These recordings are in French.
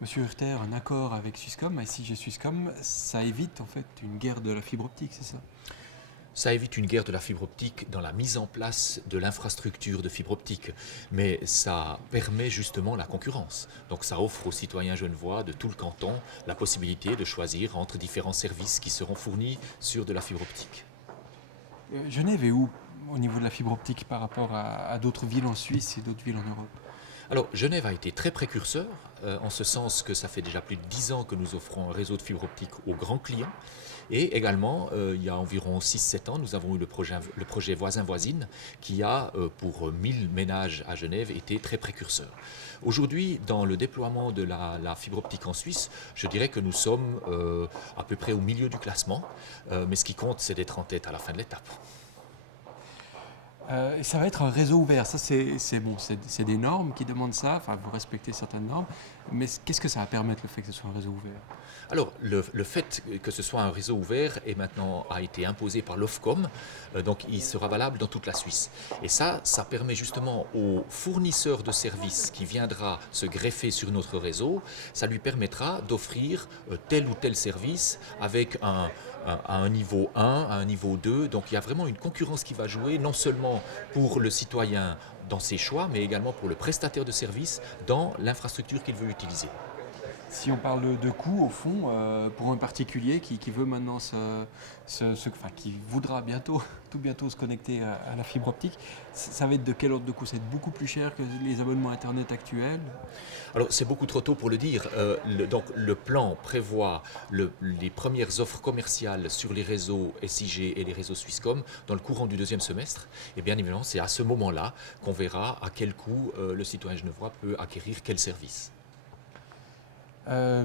Monsieur Hurter, un accord avec Swisscom, ICG Swisscom, ça évite en fait une guerre de la fibre optique, c'est ça? Ça évite une guerre de la fibre optique dans la mise en place de l'infrastructure de fibre optique, mais ça permet justement la concurrence. Donc ça offre aux citoyens genevois de tout le canton la possibilité de choisir entre différents services qui seront fournis sur de la fibre optique. Genève est où au niveau de la fibre optique par rapport à d'autres villes en Suisse et d'autres villes en Europe? Alors Genève a été très précurseur, en ce sens que ça fait déjà plus de 10 ans que nous offrons un réseau de fibre optique aux grands clients. Et également, il y a environ 6-7 ans, nous avons eu le projet Voisin-Voisine qui a, pour 1000 ménages à Genève, été très précurseur. Aujourd'hui, dans le déploiement de la fibre optique en Suisse, je dirais que nous sommes à peu près au milieu du classement, mais ce qui compte, c'est d'être en tête à la fin de l'étape. Et ça va être un réseau ouvert. Ça, c'est bon, c'est des normes qui demandent ça. Enfin, vous respectez certaines normes. Mais qu'est-ce que ça va permettre le fait que ce soit un réseau ouvert? Alors, le fait que ce soit un réseau ouvert a été imposé par l'Ofcom, donc il sera valable dans toute la Suisse. Et ça permet justement au fournisseur de services qui viendra se greffer sur notre réseau, ça lui permettra d'offrir tel ou tel service avec à un niveau 1, à un niveau 2. Donc il y a vraiment une concurrence qui va jouer, non seulement pour le citoyen dans ses choix, mais également pour le prestataire de services dans l'infrastructure qu'il veut utiliser. Si on parle de coûts, au fond, pour un particulier qui veut maintenant enfin, qui voudra bientôt, tout bientôt se connecter à la fibre optique, ça va être de quel ordre de coût? C'est beaucoup plus cher que les abonnements Internet actuels? Alors c'est beaucoup trop tôt pour le dire. Donc le plan prévoit les premières offres commerciales sur les réseaux SIG et les réseaux Swisscom dans le courant du deuxième semestre. Et bien évidemment, c'est à ce moment-là qu'on verra à quel coût le citoyen genevois peut acquérir quel service. Euh,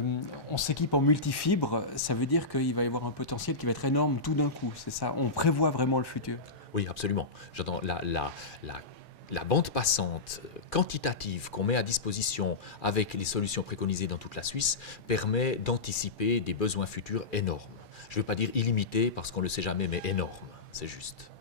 on s'équipe en multifibre, ça veut dire qu'il va y avoir un potentiel qui va être énorme tout d'un coup, c'est ça? On prévoit vraiment le futur. Oui, absolument. J'entends la bande passante quantitative qu'on met à disposition avec les solutions préconisées dans toute la Suisse permet d'anticiper des besoins futurs énormes. Je ne veux pas dire illimités parce qu'on ne le sait jamais, mais énormes, c'est juste.